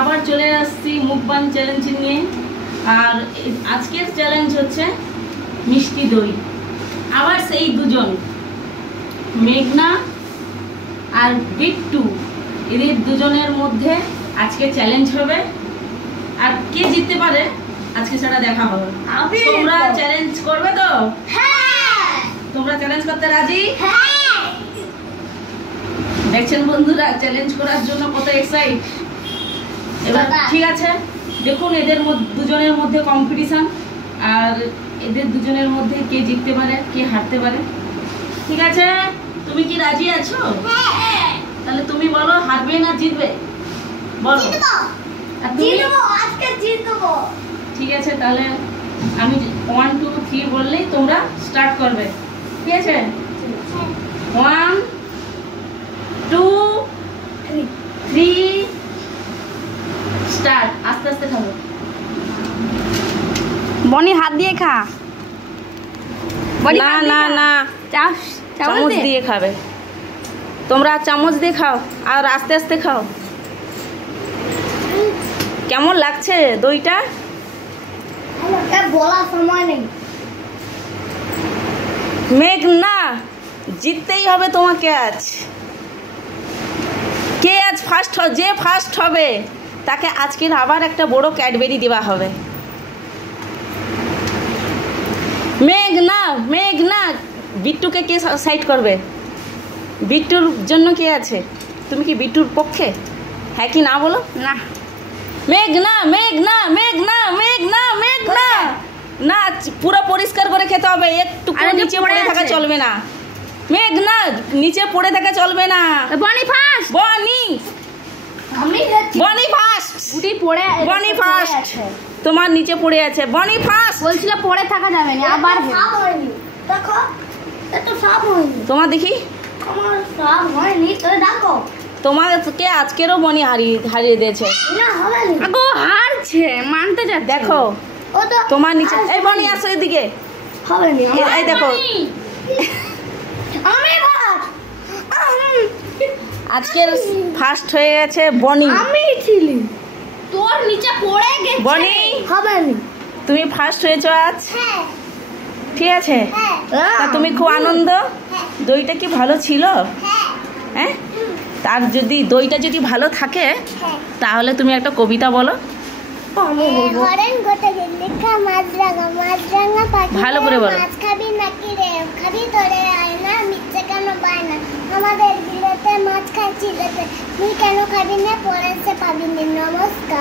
আবার চলে আসছি মুখবান চ্যালেঞ্জ নিয়ে। আর আজকের চ্যালেঞ্জ হচ্ছে মিষ্টি দই। আবার সেই দুজন মেঘনা আর বিট্টু, এদের দুজনের মধ্যে আজকে চ্যালেঞ্জ হবে। আর কে জিততে পারে আজকে সেটা দেখা হবে। তোমরা চ্যালেঞ্জ করবে তো? হ্যাঁ। তোমরা চ্যালেঞ্জ করতে রাজি? হ্যাঁ। দেখছেন বন্ধুরা, চ্যালেঞ্জ করার জন্য কত এক্সাইট। এবার ঠিক আছে, দেখুন এদের দুজনের মধ্যে কম্পিটিশন, আর এদের দুজনের মধ্যে কে জিততে পারে কে হারতে পারে। ঠিক আছে, তুমি কি রাজি আছো? হ্যাঁ। তাহলে তুমি বলো, হারবে না জিতবে? বলো। জিতবো, আজকে জিতবো। ঠিক আছে, তাহলে আমি 1 2 3 বললেই তোমরা স্টার্ট করবে। ঠিক আছে? 1 2 3 স্টার্ট। আস্তে আস্তে খাবো। বনি হাত দিয়ে খা। না না না, চামচ দিয়ে খাবে। তোমরা চামচ দিয়ে খাও আর আস্তে আস্তে খাও। কেমন লাগছে দইটা? বলার সময় নেই। মেঘনা, জিততেই হবে তোমাকে আজ। কে আজ ফার্স্ট? যে ফার্স্ট হবে তাকে আজকের আবার একটা বড় ক্যাডবেরি দেওয়া হবে। মেঘনা, মেঘনা, বিট্টুকে কে সাইড করবে? বিট্টুর জন্য কে আছে? তুমি কি বিট্টুর পক্ষে? হ্যাঁ কি না বলো? না। মেঘনা, মেঘনা, মেঘনা, মেঘনা, মেঘনা, না, পুরো পরিষ্কার করে খেতে হবে। একটু নিচে পড়ে থাকা চলবে না। মেঘনা, নিচে পড়ে থাকা চলবে না। বনি ফার্স্ট। বনি, বনি ফার্স্ট। গুটি পড়ে, বনি ফার্স্ট। তোমার নিচে পড়ে আছে। বনি ফার্স্ট। বলছিল পড়ে থাকা যাবে না। আবার সব হয়নি, দেখো এটা সব হয়নি। তোমার দেখি, আমার সব হয়নি। তো দেখো, তোমাকে আজকেরও বনি হারিয়ে দিয়েছে। না হবে না, আগো হারছে, মানতে যা। দেখো ও তো তোমার নিচে। এই বনি আসো এদিকে। হবে না। এই দেখো, আমি আজকের ফার্স্ট হয়ে গেছে বনি। আমি ছিলি, তোর নিচে পড়ে গেছে। বনি, হবে না, তুমি ফার্স্ট হয়েছো আজ। হ্যাঁ ঠিক আছে, তা তুমি খুব আনন্দ। দইটা কি ভালো ছিল? হ্যাঁ, তার যদি দইটা যদি ভালো থাকে তাহলে তুমি একটা কবিতা বলো। ভালো করে বলো। খাবি নাকি রে, খাবি তোরে আয় না, মিথ্যে কেন পায় না, আমাদের বিলেতে মাছ খাচ্ছি তুই কেন খাবি না, পরে সে পাবি না। নমস্কার।